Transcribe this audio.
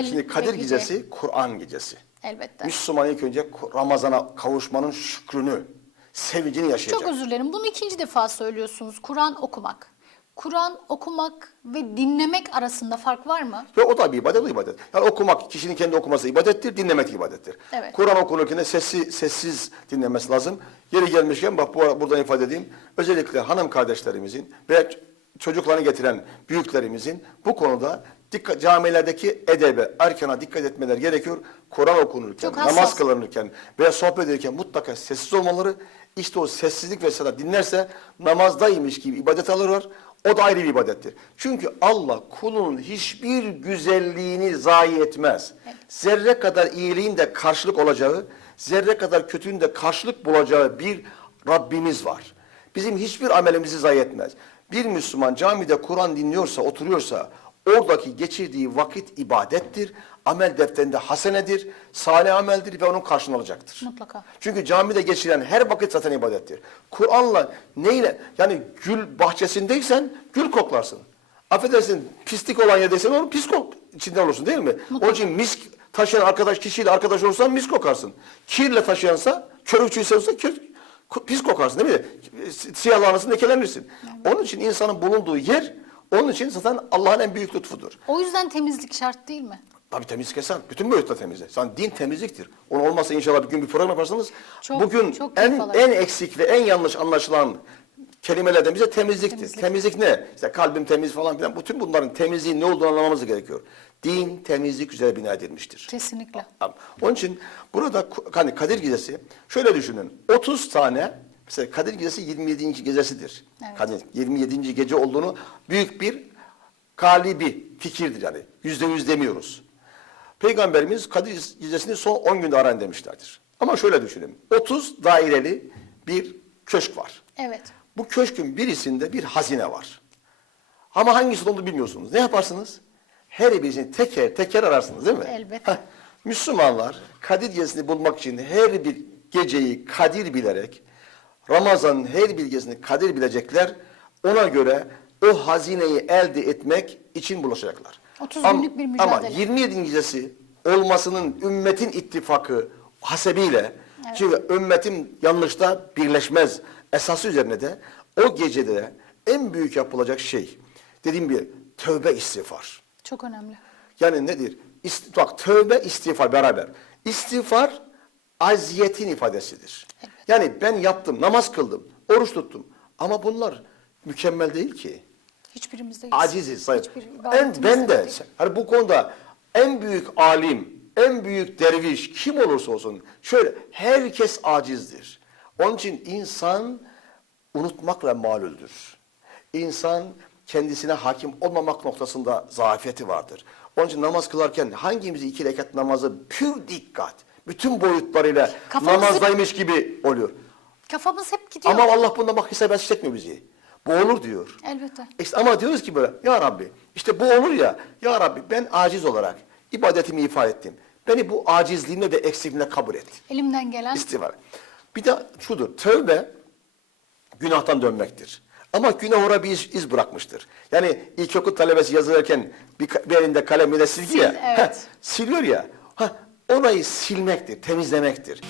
özel Şimdi Kadir gece. gecesi Kur'an gecesi. Elbette. Müslüman ilk önce Ramazan'a kavuşmanın şükrünü, sevincini yaşayacak. Çok özür dilerim. Bunu ikinci defa söylüyorsunuz. Kur'an okumak. Kur'an okumak ve dinlemek arasında fark var mı? Ve o da bir ibadet, o da ibadet. Yani okumak, kişinin kendi okuması ibadettir, dinlemek ibadettir. Evet. Kur'an okunurken de sessiz, sessiz dinlemesi lazım. Yeri gelmişken bak bu, buradan ifade edeyim. Özellikle hanım kardeşlerimizin ve çocuklarını getiren büyüklerimizin bu konuda dikkat, camilerdeki edebe, erkana dikkat etmeler gerekiyor. Kur'an okunurken, Çok hassas. namaz kılınırken veya sohbet ederken mutlaka sessiz olmaları. İşte o sessizlik ve sedat dinlerse namazdaymış gibi ibadet alırlar. O da ayrı bir ibadettir. Çünkü Allah kulunun hiçbir güzelliğini zayi etmez. Zerre kadar iyiliğin de karşılık olacağı, zerre kadar kötülüğün de karşılık bulacağı bir Rabbimiz var. Bizim hiçbir amelimizi zayi etmez. Bir Müslüman camide Kur'an dinliyorsa, oturuyorsa oradaki geçirdiği vakit ibadettir. Amel defterinde hasenedir, salih ameldir ve onun karşılığını alacaktır. Mutlaka. Çünkü camide geçiren her vakit zaten ibadettir. Kur'an'la neyle yani gül bahçesindeysen gül koklarsın. Affedersin pislik olan yerdeysen onu pis kok içinde olursun değil mi? Onun için misk taşıyan arkadaş kişiyle arkadaş olursan mis kokarsın. Kirle taşıyansa, çörükçüyse olsa kir, ko- pis kokarsın değil mi? Si- Siyahlanırsın, lekelenirsin. Onun için insanın bulunduğu yer, onun için zaten Allah'ın en büyük lütfudur. O yüzden temizlik şart değil mi? Tabii temizlik esas. Bütün boyutta temizlik. Zaten din temizliktir. Onu olmazsa inşallah bir gün bir program yaparsanız Çok- bugün çok en en eksik ve en yanlış anlaşılan kelimelerden bize temizliktir. Temizlik. Temizlik ne? İşte kalbim temiz falan filan. Bütün bunların temizliğin ne olduğunu anlamamız gerekiyor. Din temizlik üzere bina edilmiştir. Kesinlikle. Onun için burada hani Kadir Gecesi şöyle düşünün. 30 tane mesela Kadir Gecesi 27. gecesidir. Evet. Kadir 27. gece olduğunu büyük bir galibi fikirdir yani. Yüzde yüz demiyoruz. Peygamberimiz Kadir Gecesi'ni son 10 günde arayın demişlerdir. Ama şöyle düşünün. 30 daireli bir köşk var. Evet. Bu köşkün birisinde bir hazine var. Ama hangisi olduğunu bilmiyorsunuz. Ne yaparsınız? Her birisini teker teker ararsınız değil mi? Elbette. Heh. Müslümanlar Kadir Gecesi'ni bulmak için her bir geceyi Kadir bilerek Ramazan'ın her bir gecesini Kadir bilecekler. Ona göre o hazineyi elde etmek için bulaşacaklar. 30 Ama- günlük bir Ama mücadele. 27. gecesi olmasının ümmetin ittifakı hasebiyle çünkü ümmetin yanlışta birleşmez esası üzerine de o gecede en büyük yapılacak şey dediğim gibi tövbe istiğfar. Çok önemli. Yani nedir? İst, bak tövbe istiğfar beraber. İstiğfar aziyetin ifadesidir. Yani ben yaptım, namaz kıldım, oruç tuttum. Ama bunlar mükemmel değil ki. Hiçbirimizdeyiz. Aciziz. Sayın. En, ben de değil. hani bu konuda en büyük alim, en büyük derviş kim olursa olsun şöyle herkes acizdir. Onun için insan unutmakla malüldür. İnsan kendisine hakim olmamak noktasında zafiyeti vardır. Onun için namaz kılarken hangimizi iki rekat namazı pür dikkat, bütün boyutlarıyla Kafamızı- namazdaymış gibi oluyor. Kafamız hep gidiyor. Ama Allah bundan bak hesap çekmiyor bizi. Bu olur diyor. Elbette. İşte ama diyoruz ki böyle ya Rabbi işte bu olur ya ya Rabbi ben aciz olarak ibadetimi ifade ettim. Beni bu acizliğimle ve eksikliğimle kabul et. Elimden gelen İstiğfar. Bir de şudur tövbe günahtan dönmektir. Ama günah oraya bir iz, iz bırakmıştır. Yani ilkokul talebesi yazılırken bir, bir elinde kalemiyle silgi Sil, ya. evet. siliyor ya. Ha, orayı silmektir, temizlemektir.